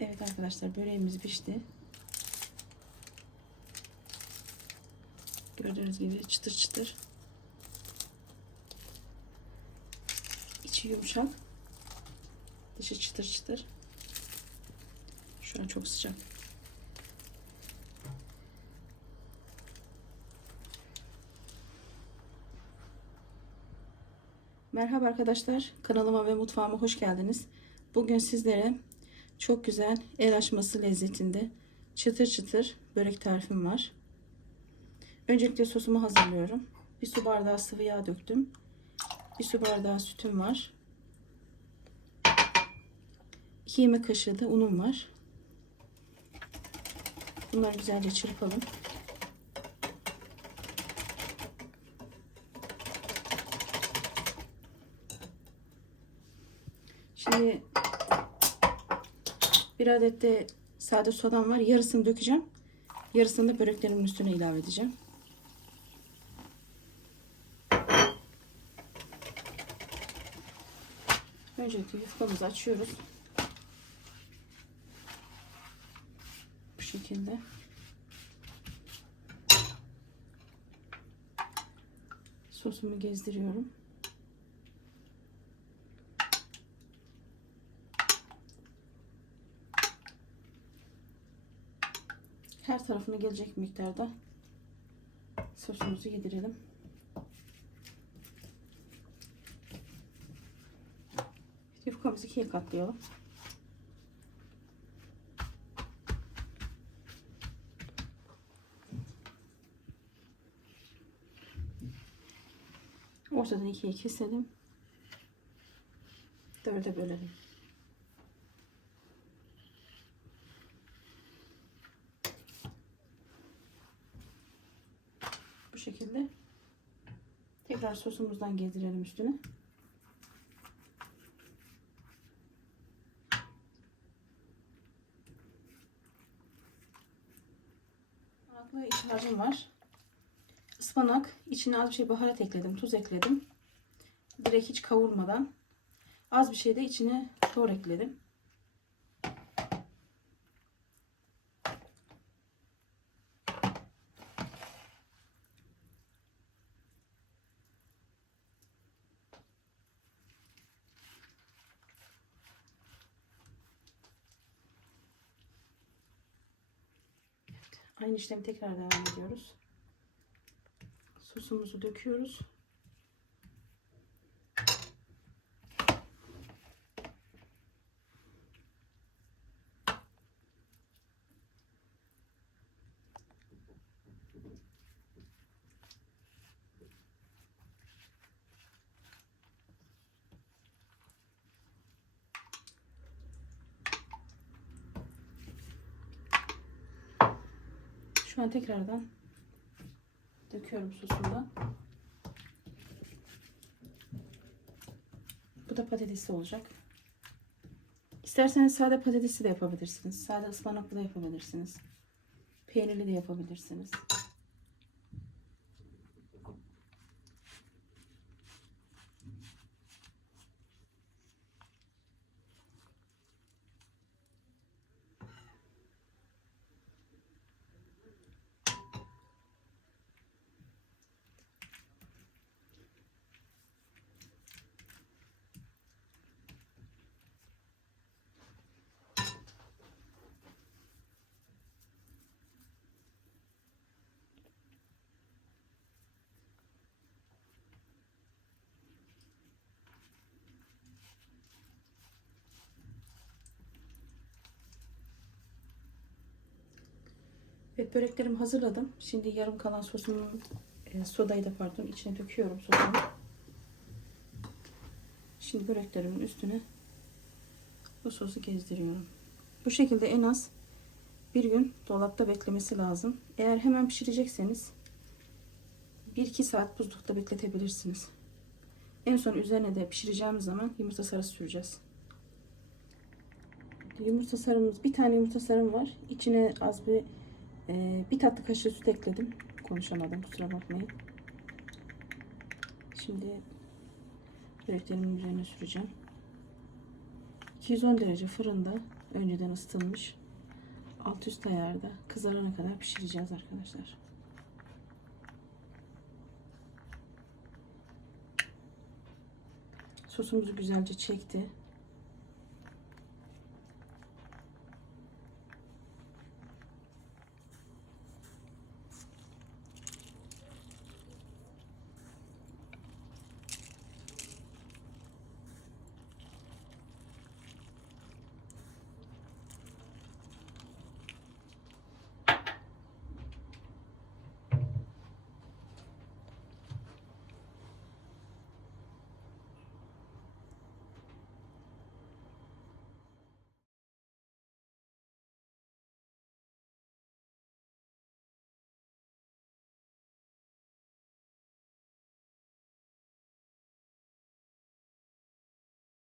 Evet arkadaşlar böreğimiz pişti. Gördüğünüz gibi çıtır çıtır. İçi yumuşak. Dışı çıtır çıtır. Şu an çok sıcak. Merhaba arkadaşlar. Kanalıma ve mutfağıma hoş geldiniz. Bugün sizlere çok güzel el açması lezzetinde çıtır çıtır börek tarifim var. Öncelikle sosumu hazırlıyorum. Bir su bardağı sıvı yağ döktüm. Bir su bardağı sütüm var. 2 yemek kaşığı da unum var. Bunları güzelce çırpalım. Şimdi bir adet de sade sodam var. Yarısını dökeceğim. Yarısını da böreklerimin üstüne ilave edeceğim. Öncelikle yufkamızı açıyoruz. Bu şekilde. Sosumu gezdiriyorum. Her tarafına gelecek miktarda sosumuzu yedirelim. Yufkamızı ikiye katlayalım. Ortadan ikiye keselim. Dörde bölelim. Şekilde. Tekrar sosumuzdan gezdirelim üstüne. Ispanaklı iç var. Ispanak içine az bir şey baharat ekledim, tuz ekledim. Direkt hiç kavurmadan. Az bir şey de içine tor ekledim. Aynı işlemi tekrar devam ediyoruz. Sosumuzu döküyoruz. Şu an tekrardan döküyorum sosumdan. Bu da patatesli olacak. İsterseniz sade patatesli de yapabilirsiniz. Sade ıspanaklı da yapabilirsiniz. Peynirli de yapabilirsiniz. Evet böreklerimi hazırladım. Şimdi yarım kalan sosumun e, sodayı da pardon içine döküyorum sosumu. Şimdi böreklerimin üstüne bu sosu gezdiriyorum. Bu şekilde en az bir gün dolapta beklemesi lazım. Eğer hemen pişirecekseniz 1-2 saat buzlukta bekletebilirsiniz. En son üzerine de pişireceğimiz zaman yumurta sarısı süreceğiz. Yumurta sarımız bir tane yumurta sarım var. İçine az bir ee, bir tatlı kaşığı süt ekledim. Konuşamadım kusura bakmayın. Şimdi böreklerimin üzerine süreceğim. 210 derece fırında önceden ısıtılmış alt üst ayarda kızarana kadar pişireceğiz arkadaşlar. Sosumuzu güzelce çekti.